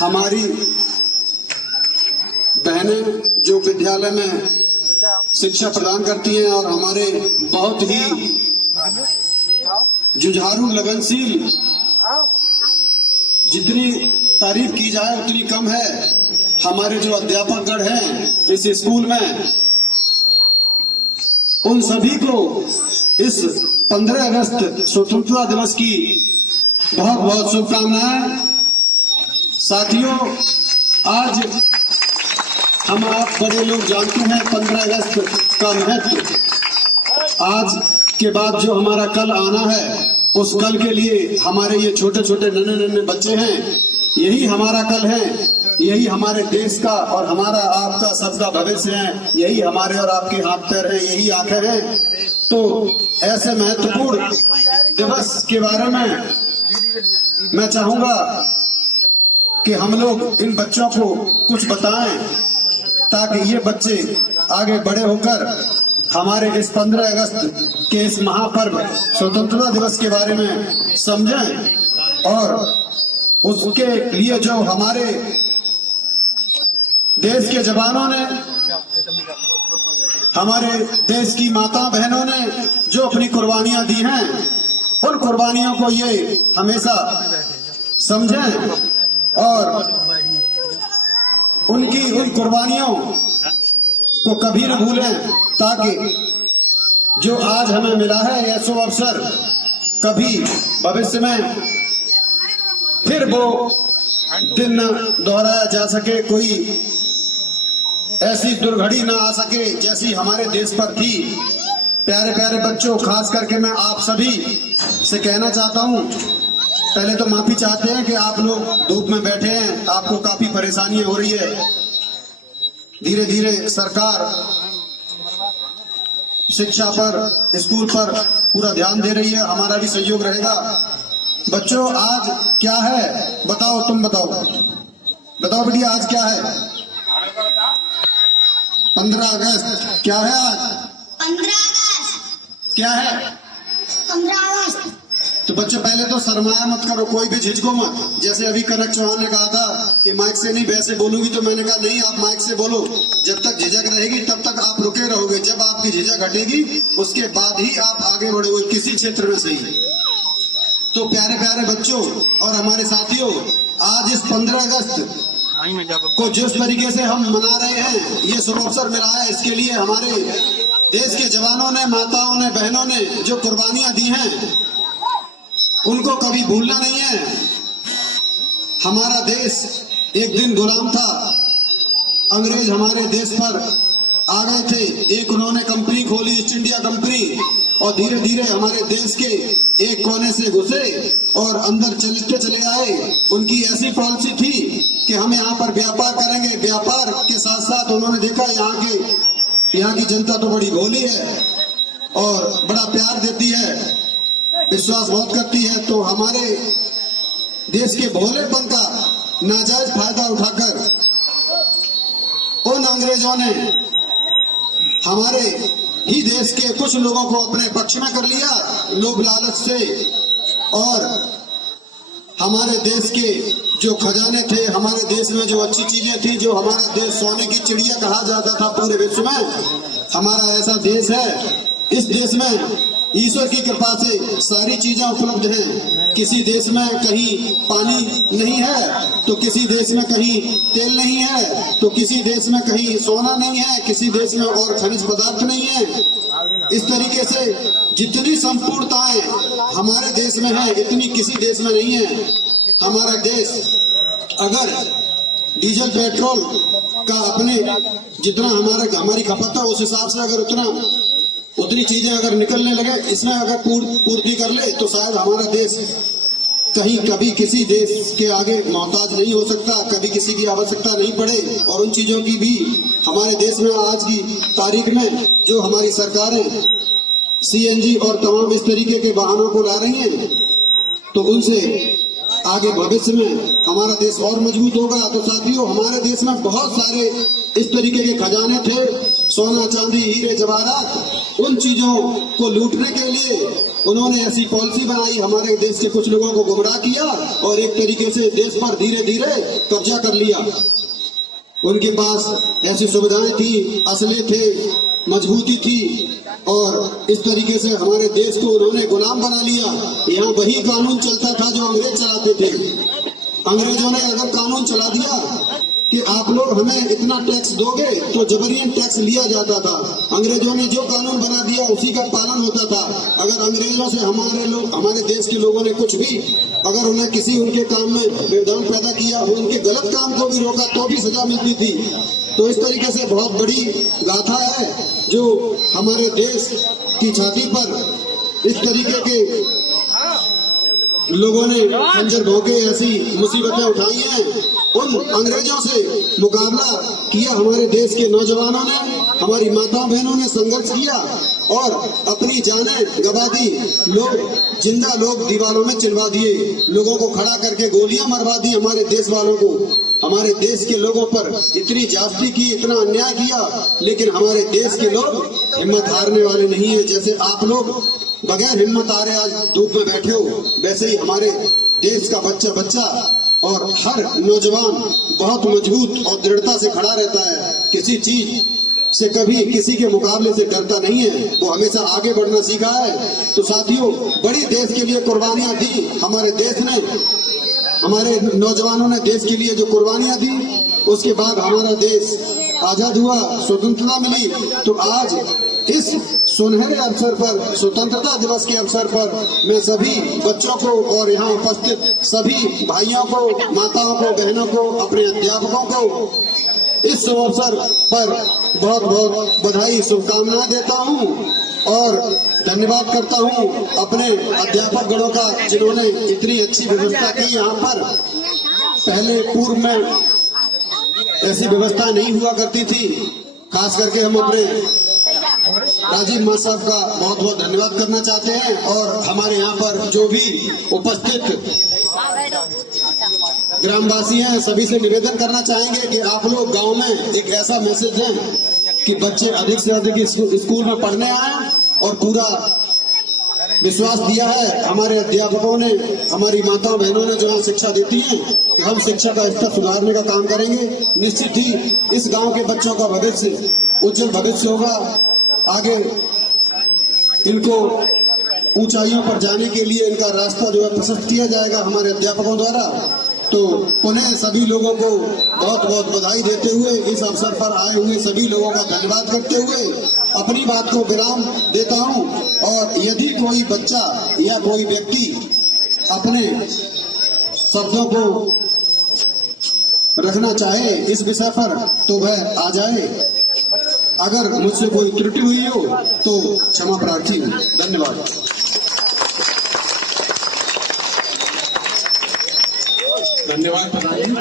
हमारी बहनें जो विद्यालय में शिक्षा प्रदान करती हैं और हमारे बहुत ही जुझारू लगनशील, जितनी तारीफ की जाए उतनी कम है। हमारे जो अध्यापकगण हैं इस स्कूल में, उन सभी को इस 15 अगस्त स्वतंत्रता दिवस की बहुत बहुत शुभकामनाएं। साथियों, आज हम आप बड़े लोग जानते हैं 15 अगस्त का महत्व। आज के बाद जो हमारा कल आना है, उस कल के लिए हमारे ये छोटे छोटे नन्हे नन्हे बच्चे हैं, यही हमारा कल है, यही हमारे देश का और हमारा आपका सबका भविष्य है, यही हमारे और आपके हाथ पैर हैं, यही आंखें हैं। तो ऐसे महत्वपूर्ण दिवस के बारे में मैं चाहूंगा कि हम लोग इन बच्चों को कुछ बताएं, ताकि ये बच्चे आगे बड़े होकर हमारे इस 15 अगस्त के इस महापर्व स्वतंत्रता दिवस के बारे में समझें और उसके लिए जो हमारे देश के जवानों ने, हमारे देश की माता बहनों ने जो अपनी कुर्बानियां दी हैं, उन कुर्बानियों को ये हमेशा समझें और उनकी उन कुर्बानियों को कभी न भूलें, ताकि जो आज हमें मिला है यह शुभ अवसर कभी भविष्य में फिर वो दिन न दोहराया जा सके, कोई ऐसी दुर्घड़ी ना आ सके जैसी हमारे देश पर थी। प्यारे प्यारे बच्चों, खास करके मैं आप सभी से कहना चाहता हूँ, पहले तो माफी चाहते हैं कि आप लोग धूप में बैठे हैं, आपको काफी परेशानी हो रही है। धीरे धीरे सरकार शिक्षा पर, स्कूल पर पूरा ध्यान दे रही है, हमारा भी सहयोग रहेगा। बच्चों, आज क्या है बताओ, तुम बताओ बेटिया, आज क्या है? 15 अगस्त क्या है आज? 15 अगस्त क्या है? 15 अगस्त। तो बच्चों, पहले तो शर्माया मत करो, कोई भी झिझको मत। जैसे अभी कनक चौहान ने कहा था कि माइक से नहीं वैसे बोलूंगी, तो मैंने कहा नहीं, आप माइक से बोलो। जब तक झिझक रहेगी तब तक आप रुके रहोगे, जब आपकी झिझक हटेगी उसके बाद ही आप आगे बढ़ोगे, किसी क्षेत्र में सही। तो प्यारे प्यारे बच्चों और हमारे साथियों, आज इस 15 अगस्त को जिस तरीके से हम मना रहे हैं, ये शुभ अवसर मिला है, इसके लिए हमारे देश के जवानों ने, माताओं ने, बहनों ने जो कुर्बानियां दी हैं, उनको कभी भूलना नहीं है। हमारा देश एक दिन गुलाम था, अंग्रेज हमारे देश पर आ गए थे, एक उन्होंने कंपनी खोली, ईस्ट इंडिया कंपनी, और धीरे धीरे हमारे देश के एक कोने से घुसे और अंदर चलते चले आए। उनकी ऐसी पॉलिसी थी कि हम यहाँ पर व्यापार करेंगे। व्यापार के साथ साथ उन्होंने देखा यहाँ की जनता तो बड़ी भोली है और बड़ा प्यार देती है, विश्वास बहुत करती है। तो हमारे देश के भोलेपन का नाजायज फायदा उठाकर उन अंग्रेजों ने हमारे ही देश के कुछ लोगों को अपने पक्ष में कर लिया, लोभ लालच से, और हमारे देश के जो खजाने थे, हमारे देश में जो अच्छी चीजें थी, जो हमारा देश सोने की चिड़िया कहा जाता था पूरे विश्व में, हमारा ऐसा देश है। इस देश में ईश्वर की कृपा से सारी चीजें उपलब्ध हैं। किसी देश में कहीं पानी नहीं है, तो किसी देश में कहीं तेल नहीं है, तो किसी देश में कहीं सोना नहीं है, किसी देश में और खनिज पदार्थ नहीं है। इस तरीके से जितनी संपूर्णताएं हमारे देश में है, इतनी किसी देश में नहीं है। हमारा देश अगर डीजल पेट्रोल का अपने जितना हमारी खपत है, उस हिसाब से अगर उतनी चीजें अगर निकलने लगे, इसमें अगर पूर्ति कर ले, तो शायद हमारा देश कहीं कभी किसी देश के आगे मोहताज नहीं हो सकता, कभी किसी की आवश्यकता नहीं पड़े। और उन चीजों की भी हमारे देश में आज की तारीख में जो हमारी सरकारें सीएनजी और तमाम इस तरीके के वाहनों को ला रही हैं, तो उनसे आगे भविष्य में हमारा देश और मजबूत होगा। तो साथियों, हमारे देश में बहुत सारे इस तरीके के खजाने थे, सोना चांदी हीरे जवाहरात। उन चीजों को लूटने के लिए, उन्होंने ऐसी पॉलिसी बनाई, हमारे देश के कुछ लोगों को गुमराह किया और एक तरीके से देश पर धीरे धीरे कब्जा कर लिया। उनके पास ऐसी सुविधाएं थी, असले थे, मजबूती थी और इस तरीके से हमारे देश को उन्होंने गुलाम बना लिया। यहाँ वही कानून चलता था जो अंग्रेज चलाते थे। अंग्रेजों ने अगर कानून चला दिया कि आप लोग हमें इतना टैक्स दोगे तो जबरियन टैक्स लिया जाता था। अंग्रेजों ने जो कानून बना दिया उसी का पालन होता था। अगर अंग्रेजों से हमारे देश के लोगों ने कुछ भी, अगर उन्हें किसी उनके काम में व्यवधान पैदा किया, उनके गलत काम को भी रोका तो भी सजा मिलती थी। तो इस तरीके से बहुत बड़ी गाथा है जो हमारे देश की छाती पर इस तरीके के लोगों ने खंजर भोंके ऐसी मुसीबतें उठाई हैं। उन अंग्रेजों से मुकाबला किया हमारे देश के नौजवानों ने, हमारी माता बहनों ने संघर्ष किया और अपनी जानें गवा दी। लोग जिंदा लोग दीवारों में चिनवा दिए, लोगों को खड़ा करके गोलियां मरवा दी हमारे देश वालों को। हमारे देश के लोगों पर इतनी जास्ती की, इतना अन्याय किया, लेकिन हमारे देश के लोग हिम्मत हारने वाले नहीं है। जैसे आप लोग बगैर हिम्मत हारे आज धूप में बैठे हो, वैसे ही हमारे देश का बच्चा बच्चा और हर नौजवान बहुत मजबूत और दृढ़ता से खड़ा रहता है। किसी चीज से कभी किसी के मुकाबले से डरता नहीं है, वो हमेशा आगे बढ़ना सीखा है। तो साथियों, बड़ी देश के लिए कुर्बानियां दी हमारे देश ने, हमारे नौजवानों ने देश के लिए जो कुर्बानियां दी, उसके बाद हमारा देश आजाद हुआ, स्वतंत्रता मिली। तो आज इस सुनहरे अवसर पर, स्वतंत्रता दिवस के अवसर पर, मैं सभी बच्चों को और यहाँ उपस्थित सभी भाइयों को, माताओं को, बहनों को, अपने अध्यापकों को इस अवसर पर बहुत बहुत बधाई, शुभकामनाएं देता हूँ और धन्यवाद करता हूँ अपने अध्यापक गणों का, जिन्होंने इतनी अच्छी व्यवस्था की यहाँ पर। पहले पूर्व में ऐसी व्यवस्था नहीं हुआ करती थी। खास करके हम अपने राजीव मां साहब का बहुत बहुत धन्यवाद करना चाहते हैं और हमारे यहाँ पर जो भी उपस्थित ग्रामवासी हैं, सभी से निवेदन करना चाहेंगे कि आप लोग गांव में एक ऐसा मैसेज दें कि बच्चे अधिक से अधिक स्कूल में पढ़ने आए। और पूरा विश्वास दिया है हमारे अध्यापकों ने, हमारी माताओं बहनों ने जो यहाँ शिक्षा देती हैं कि हम शिक्षा का स्तर सुधारने का काम करेंगे। निश्चित ही इस गांव के बच्चों का भविष्य उज्जवल भविष्य होगा। आगे इनको ऊंचाइयों पर जाने के लिए इनका रास्ता जो है प्रशस्त किया जाएगा हमारे अध्यापकों द्वारा। तो पुनः सभी लोगों को बहुत बहुत बधाई देते हुए, इस अवसर पर आए हुए सभी लोगों का धन्यवाद करते हुए अपनी बात को विराम देता हूं। और यदि कोई बच्चा या कोई व्यक्ति अपने शब्दों को रखना चाहे इस विषय पर तो वह आ जाए। अगर मुझसे कोई त्रुटि हुई हो तो क्षमा प्रार्थी हूँ। धन्यवाद। धन्यवाद प्रधान जी।